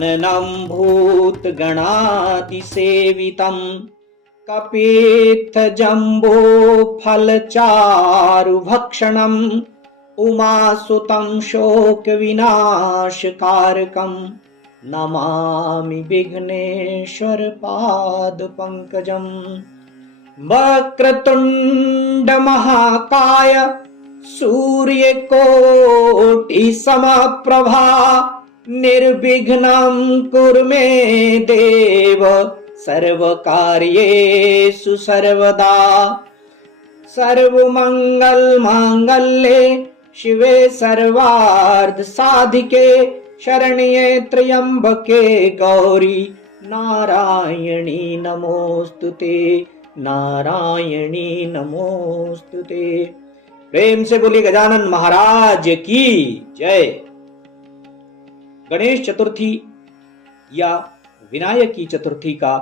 काननं भूतगणातिसेवितं कपित्थजम्बोफलचारुभक्षणम् उमासुतं शोकविनाशकारकं नमामि विघ्नेश्वरपादपङ्कजम्। वक्रतुण्डमहाकाय सूर्यकोटिसमप्रभा निर्विघ्नं कुरु मे देव सर्वकार्येषु सर्वदा। सर्वमङ्गलमाङ्गल्ये शिवे सर्वार्थसाधिके शरण्ये त्र्यम्बके गौरी नारायणी नमोस्तुते, नारायणी नमोस्तुते। प्रेम से बोली गजानन महाराज की जय। गणेश चतुर्थी या विनायकी चतुर्थी का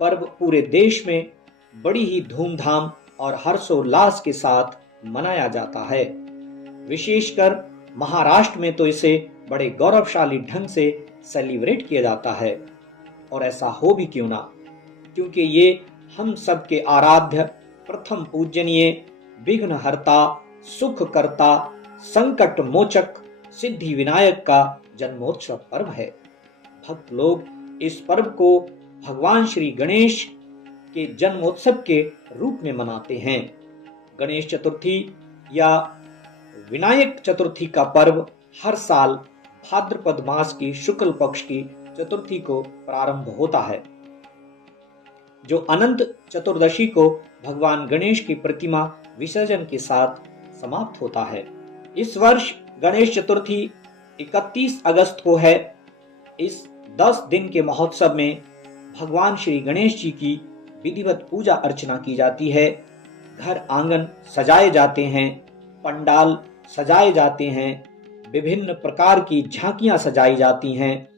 पर्व पूरे देश में बड़ी ही धूमधाम और हर्षोल्लास के साथ मनाया जाता है। विशेषकर महाराष्ट्र में तो इसे बड़े गौरवशाली ढंग से सेलिब्रेट किया जाता है। और ऐसा हो भी क्यों ना, क्योंकि ये हम सबके आराध्य प्रथम पूजनीय विघ्नहर्ता सुखकर्ता संकट मोचक सिद्धि विनायक का जन्मोत्सव पर्व है। भक्त लोग इस पर्व को भगवान श्री गणेश के जन्मोत्सव के रूप में मनाते हैं। गणेश चतुर्थी या विनायक चतुर्थी का पर्व हर साल भाद्रपद मास की शुक्ल पक्ष की चतुर्थी को प्रारंभ होता है, जो अनंत चतुर्दशी को भगवान गणेश की प्रतिमा विसर्जन के साथ समाप्त होता है। इस वर्ष गणेश चतुर्थी 31 अगस्त को है। इस 10 दिन के महोत्सव में भगवान श्री गणेश जी की विधिवत पूजा अर्चना की जाती है। घर आंगन सजाए जाते हैं, पंडाल सजाए जाते हैं, विभिन्न प्रकार की झांकियां सजाई जाती हैं।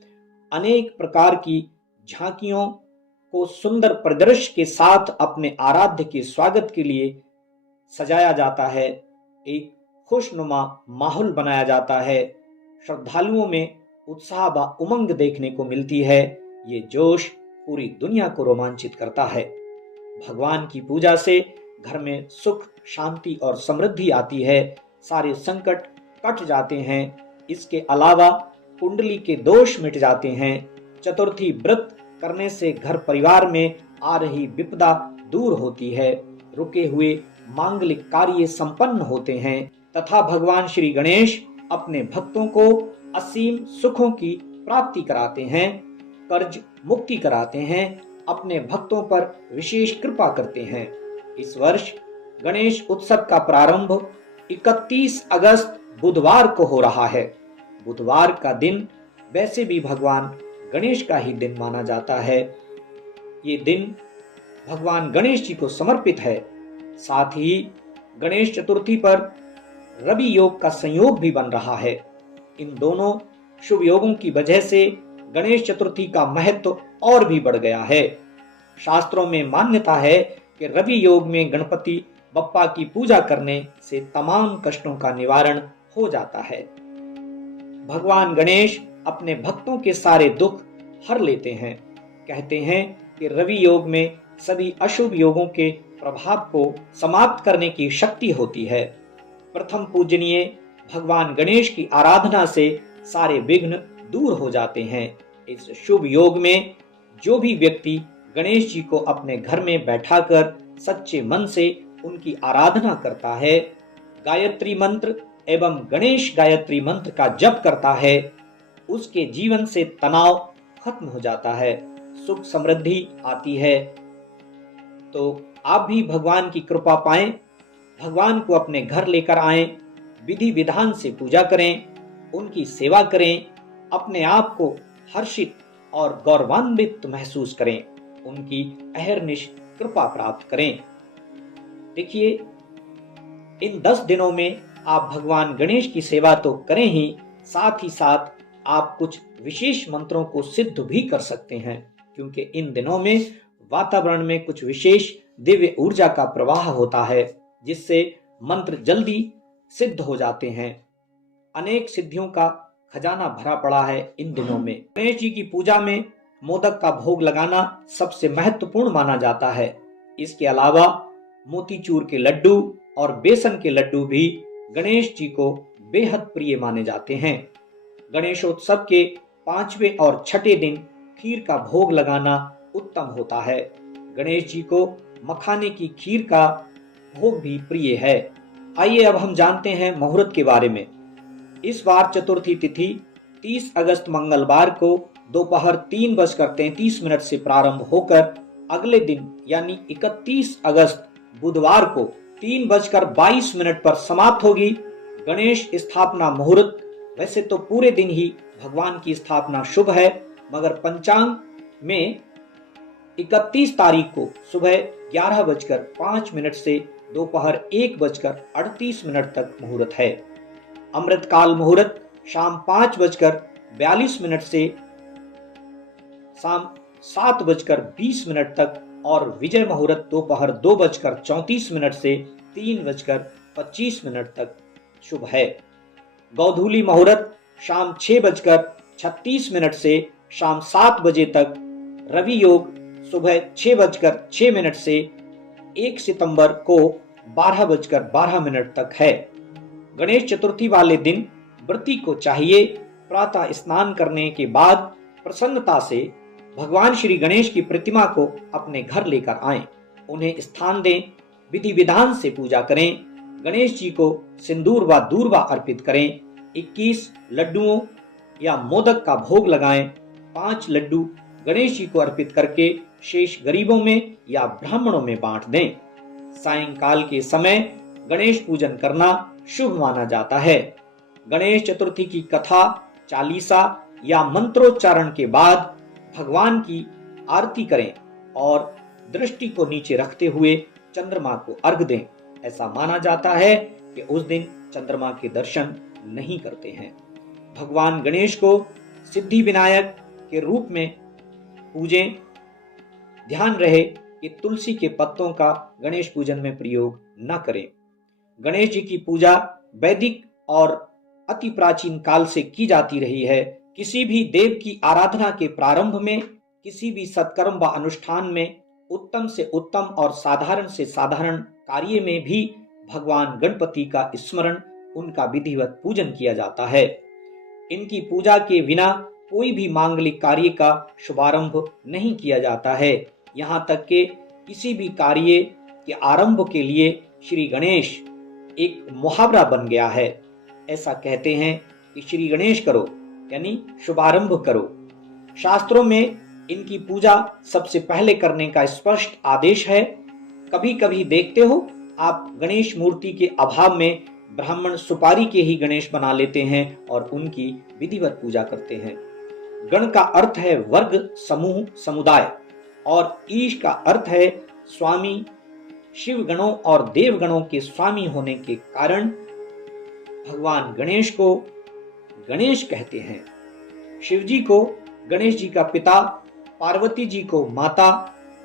अनेक प्रकार की झांकियों को सुंदर परिदृश्य के साथ अपने आराध्य के स्वागत के लिए सजाया जाता है। एक खुशनुमा माहौल बनाया जाता है। श्रद्धालुओं में उत्साह व उमंग देखने को मिलती है। ये जोश पूरी दुनिया को रोमांचित करता है। भगवान की पूजा से घर में सुख शांति और समृद्धि आती है। सारे संकट कट जाते हैं। इसके अलावा कुंडली के दोष मिट जाते हैं। चतुर्थी व्रत करने से घर परिवार में आ रही विपदा दूर होती है। रुके हुए मांगलिक कार्य संपन्न होते हैं तथा भगवान श्री गणेश अपने भक्तों को असीम सुखों की प्राप्ति कराते हैं, कर्ज मुक्ति कराते हैं, अपने भक्तों पर विशेष कृपा करते हैं। इस वर्ष गणेश उत्सव का प्रारंभ 31 अगस्त बुधवार को हो रहा है। बुधवार का दिन वैसे भी भगवान गणेश का ही दिन माना जाता है। ये दिन भगवान गणेश जी को समर्पित है। साथ ही गणेश चतुर्थी पर रवि योग का संयोग भी बन रहा है। इन दोनों शुभ योगों की वजह से गणेश चतुर्थी का महत्व और भी बढ़ गया है। शास्त्रों में मान्यता है कि रवि योग में गणपति बप्पा की पूजा करने से तमाम कष्टों का निवारण हो जाता है। भगवान गणेश अपने भक्तों के सारे दुख हर लेते हैं। कहते हैं कि रवि योग में सभी अशुभ योगों के प्रभाव को समाप्त करने की शक्ति होती है। प्रथम पूजनीय भगवान गणेश की आराधना से सारे विघ्न दूर हो जाते हैं। इस शुभ योग में जो भी व्यक्ति गणेश जी को अपने घर में बैठाकर सच्चे मन से उनकी आराधना करता है, गायत्री मंत्र एवं गणेश गायत्री मंत्र का जप करता है, उसके जीवन से तनाव खत्म हो जाता है, सुख समृद्धि आती है। तो आप भी भगवान की कृपा पाएं, भगवान को अपने घर लेकर आएं, विधि विधान से पूजा करें, उनकी सेवा करें, अपने आप को हर्षित और गौरवान्वित महसूस करें, उनकी अहर्निश कृपा प्राप्त करें। देखिए, इन 10 दिनों में आप भगवान गणेश की सेवा तो करें ही, साथ साथ आप कुछ विशेष मंत्रों को सिद्ध भी कर सकते हैं, क्योंकि इन दिनों में वातावरण में कुछ विशेष दिव्य ऊर्जा का प्रवाह होता है, जिससे मंत्र जल्दी सिद्ध हो जाते हैं। अनेक सिद्धियों का खजाना भरा पड़ा है इन दिनों में। गणेश जी की पूजा में मोदक का भोग लगाना सबसे महत्वपूर्ण माना जाता है। इसके अलावा मोतीचूर के लड्डू और बेसन के लड्डू भी गणेश जी को बेहद प्रिय माने जाते हैं। गणेशोत्सव के 5वें और 6ठे दिन खीर का भोग लगाना उत्तम होता है। गणेश जी को मखाने की खीर का भोग भी प्रिय है। आइए अब हम जानते हैं मुहूर्त के बारे में। इस बार चतुर्थी तिथि 30 अगस्त मंगलवार को दोपहर 3:33 से प्रारंभ होकर अगले दिन यानी 31 अगस्त बुधवार को 3:22 पर समाप्त होगी। गणेश स्थापना मुहूर्त वैसे तो पूरे दिन ही भगवान की स्थापना शुभ है, मगर पंचांग में 31 तारीख को सुबह 11:05 से दोपहर 1:38 तक मुहूर्त है। अमृतकाल मुहूर्त शाम 5:42 से शाम 7:20 तक और विजय मुहूर्त दोपहर 2:34 से 3:25 तक शुभ है। गौधूली मुहूर्त शाम 6:36 से शाम 7 बजे तक। रवि योग सुबह 6:06 से 1 सितंबर को 12:12 तक है। गणेश चतुर्थी वाले दिन व्रती को चाहिए प्रातः स्नान करने के बाद प्रसन्नता से भगवान श्री गणेश की प्रतिमा को अपने घर लेकर आएं, उन्हें स्थान दें, विधि विधान से पूजा करें, गणेश जी को सिंदूर व दूर्वा अर्पित करें, 21 लड्डुओं या मोदक का भोग लगाएं, 5 लड्डू गणेश जी को अर्पित करके शेष गरीबों में या ब्राह्मणों में बांट दें। सायंकाल के समय गणेश पूजन करना शुभ माना जाता है। गणेश चतुर्थी की कथा, चालीसा या मंत्रोच्चारण के बाद भगवान की आरती करें और दृष्टि को नीचे रखते हुए चंद्रमा को अर्घ दें। ऐसा माना जाता है कि उस दिन चंद्रमा के दर्शन नहीं करते हैं। भगवान गणेश को सिद्धि विनायक के रूप में पूजें। ध्यान रहे कि तुलसी के पत्तों का गणेश पूजन में प्रयोग न करें। गणेश जी की पूजा वैदिक और अति प्राचीन काल से की जाती रही है। किसी भी देव की आराधना के प्रारंभ में, किसी भी सत्कर्म व अनुष्ठान में, उत्तम से उत्तम और साधारण से साधारण कार्य में भी भगवान गणपति का स्मरण, उनका विधिवत पूजन किया जाता है। इनकी पूजा के बिना कोई भी मांगलिक कार्य का शुभारंभ नहीं किया जाता है। यहाँ तक कि किसी भी कार्य के आरंभ के लिए श्री गणेश एक मुहावरा बन गया है। ऐसा कहते हैं कि श्री गणेश करो यानी शुभारंभ करो। शास्त्रों में इनकी पूजा सबसे पहले करने का स्पष्ट आदेश है। कभी कभी देखते हो आप गणेश मूर्ति के अभाव में ब्राह्मण सुपारी के ही गणेश बना लेते हैं और उनकी विधिवत पूजा करते हैं। गण का अर्थ है वर्ग, समूह, समुदाय और ईश का अर्थ है स्वामी। शिव गणों और देव गणों के स्वामी होने के कारण भगवान गणेश को गणेश कहते हैं। शिव जी को गणेश जी का पिता, पार्वती जी को माता,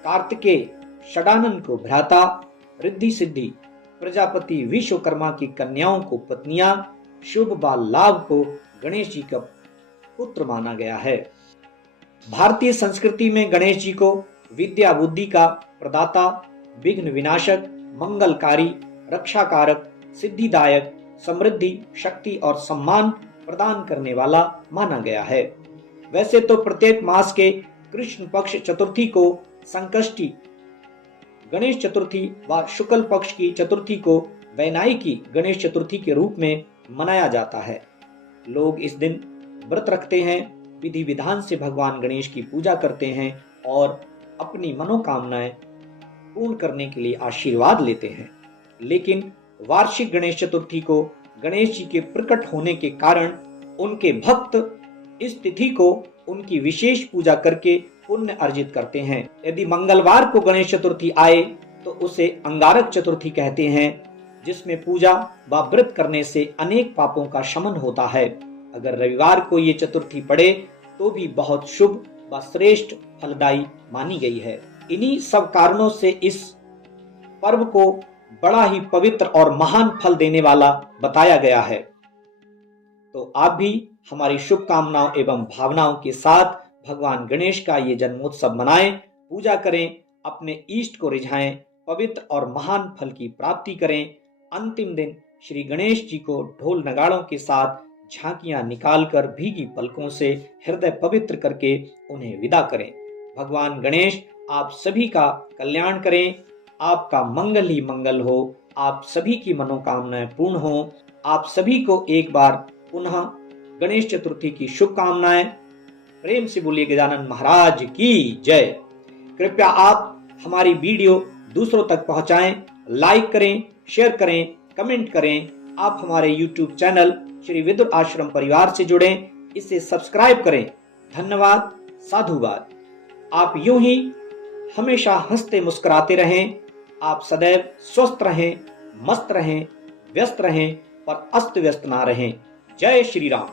कार्तिकेय षडानन को भ्राता, रिद्धि सिद्धि प्रजापति विश्वकर्मा की कन्याओं को पत्नियां, शुभ बाल लाभ को गणेश जी का पुत्र माना गया है। भारतीय संस्कृति में गणेश जी को विद्या बुद्धि का प्रदाता, विघ्न विनाशक, मंगलकारी, रक्षाकारक, सिद्धिदायक, समृद्धि, शक्ति और सम्मान प्रदान करने वाला माना गया है। वैसे तो प्रत्येक मास के कृष्ण पक्ष चतुर्थी को संकष्टी गणेश चतुर्थी व शुक्ल पक्ष की चतुर्थी को वैनायकी गणेश चतुर्थी के रूप में मनाया जाता है। लोग इस दिन व्रत रखते हैं, विधि विधान से भगवान गणेश की पूजा करते हैं और अपनी मनोकामनाएं पूर्ण करने के लिए आशीर्वाद लेते हैं। लेकिन वार्षिक गणेश चतुर्थी को गणेश जी के प्रकट होने के कारण उनके भक्त इस तिथि को उनकी विशेष पूजा करके पुण्य अर्जित करते हैं। यदि मंगलवार को गणेश चतुर्थी आए तो उसे अंगारक चतुर्थी कहते हैं, जिसमें पूजा व व्रत करने से अनेक पापों का शमन होता है। अगर रविवार को ये चतुर्थी पड़े तो भी बहुत शुभ व श्रेष्ठ फलदायी मानी गई है। इन्हीं सब कारणों से इस पर्व को बड़ा ही पवित्र और महान फल देने वाला बताया गया है। तो आप भी हमारी शुभकामनाओं एवं भावनाओं के साथ भगवान गणेश का ये जन्मोत्सव मनाएं, पूजा करें, अपने इष्ट को रिझाएं, पवित्र और महान फल की प्राप्ति करें। अंतिम दिन श्री गणेश जी को ढोल नगाड़ों के साथ झांकियां निकालकर भीगी पलकों से हृदय पवित्र करके उन्हें विदा करें। भगवान गणेश आप सभी का कल्याण करें, आपका मंगल ही मंगल हो, आप सभी की मनोकामनाएं पूर्ण हो। आप सभी को एक बार पुनः गणेश चतुर्थी की शुभकामनाएं। प्रेम से बोलिए गजानन महाराज की जय। कृपया आप हमारी वीडियो दूसरों तक पहुंचाएं, लाइक करें, शेयर करें, कमेंट करें। आप हमारे YouTube चैनल श्री विदुर आश्रम परिवार से जुड़ें, इसे सब्सक्राइब करें। धन्यवाद, साधुवाद। आप यूं ही हमेशा हंसते मुस्कुराते रहें। आप सदैव स्वस्थ रहें, मस्त रहें, व्यस्त रहें, पर अस्त व्यस्त ना रहें। जय श्री राम।